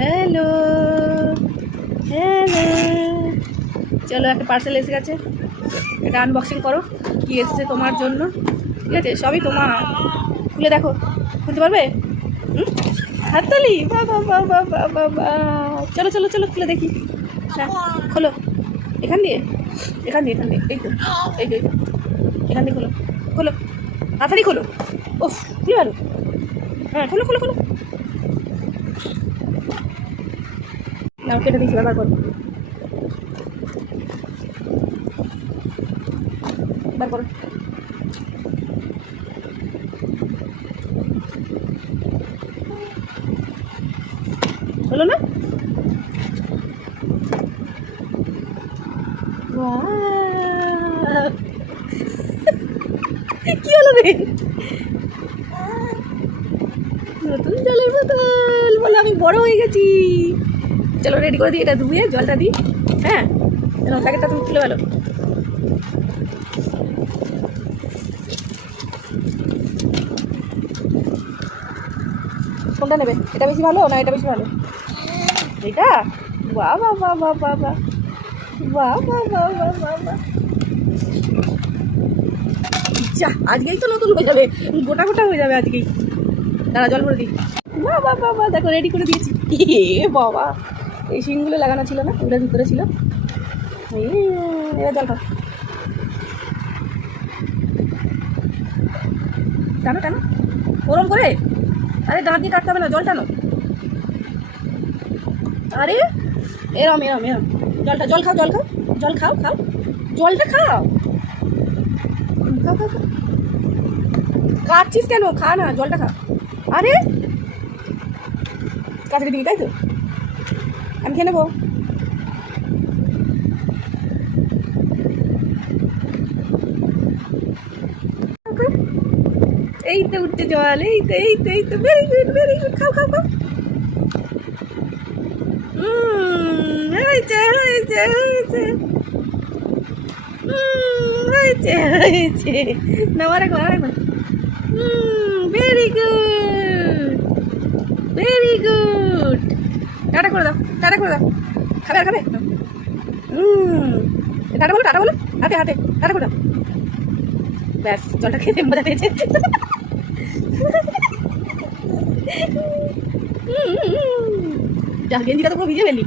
Hello hello, চলো একটা parcel এসে গেছে, এটা আনবক্সিং করো। কি এসেছে তোমার জন্য? ঠিক আছে, সবই তোমার। খুলে দেখো, খুলতে পারবে? হাততালি, বাবা বাবা বাবা বা। চলো চলো চলো খুলে দেখি। হ্যাঁ খোলো, এখান দিয়ে এখান দিয়ে এখান দিয়ে, এই তো এই তো এখান দিয়ে খোলো খোলো, তাড়াতাড়ি খোলো। ওফ কি ভালো, হ্যাঁ খোলো খোলো খোলো। নাও কেটে দিচ্ছি, ব্যবহার করো, বার করো। হলো না? কি হলো রে? নতুন জলের বোতল বলে আমি বড় হয়ে গেছি। চলো রেডি করে দিই, এটা ধুয়ে জলটা দিই। হ্যাঁ প্যাকেটটা তুমি খুলে গেলো। কোনটা নেবে? এটা বেশি ভালো না এটা বেশি ভালো? এইটা? বাহ বাহ বাহ বাহ বাহ বাহ বাহ বাহ বাহ বাহ বাহ বাহ। যা, আজকেই তো নতুন হয়ে যাবে, গোটা গোটা হয়ে যাবে আজকেই। দাঁড়া জল ভরে দিই। বাহ বাহ বাহ বাহ, দেখো রেডি করে দিয়েছি। এ বাবা, এই শিংগুলো লাগানো ছিল না, ওগুলোর ভিতরে ছিল। এবার জল খাও, টানো টানো ওরম করে। আরে দাঁত দিয়ে কাটতে হবে না, জল টানো। আরে এরম এরম এরম, জলটা, জল খাও জল খাও জল খাও খাও, জলটা খাও খাও খাও খাও। কাটছিস কেন? খা না, জলটা খা। আরে কাছড়ি দিবি তাই তো? আমি খেয়ে নেবো। এই তো উঠছে জল, এই তো এই তো এই তো, ভেরি গুড ভেরি গুড, খাও খাও খাও। হয়েছে হয়েছে হয়েছে হয়েছে হয়েছে। না আরেকবার আরেকবার। Very good very good. Tata করে দাও, টাটা করে দাও। খাবে আর খাবে? টাটা বলো, টাটা বলো, হাতে হাতে টাটা করে দাও। ব্যাস, জলটা খেতে মজা পেয়েছে। যা, গেঞ্জিটা তো পুরো ভিজে ফেললি।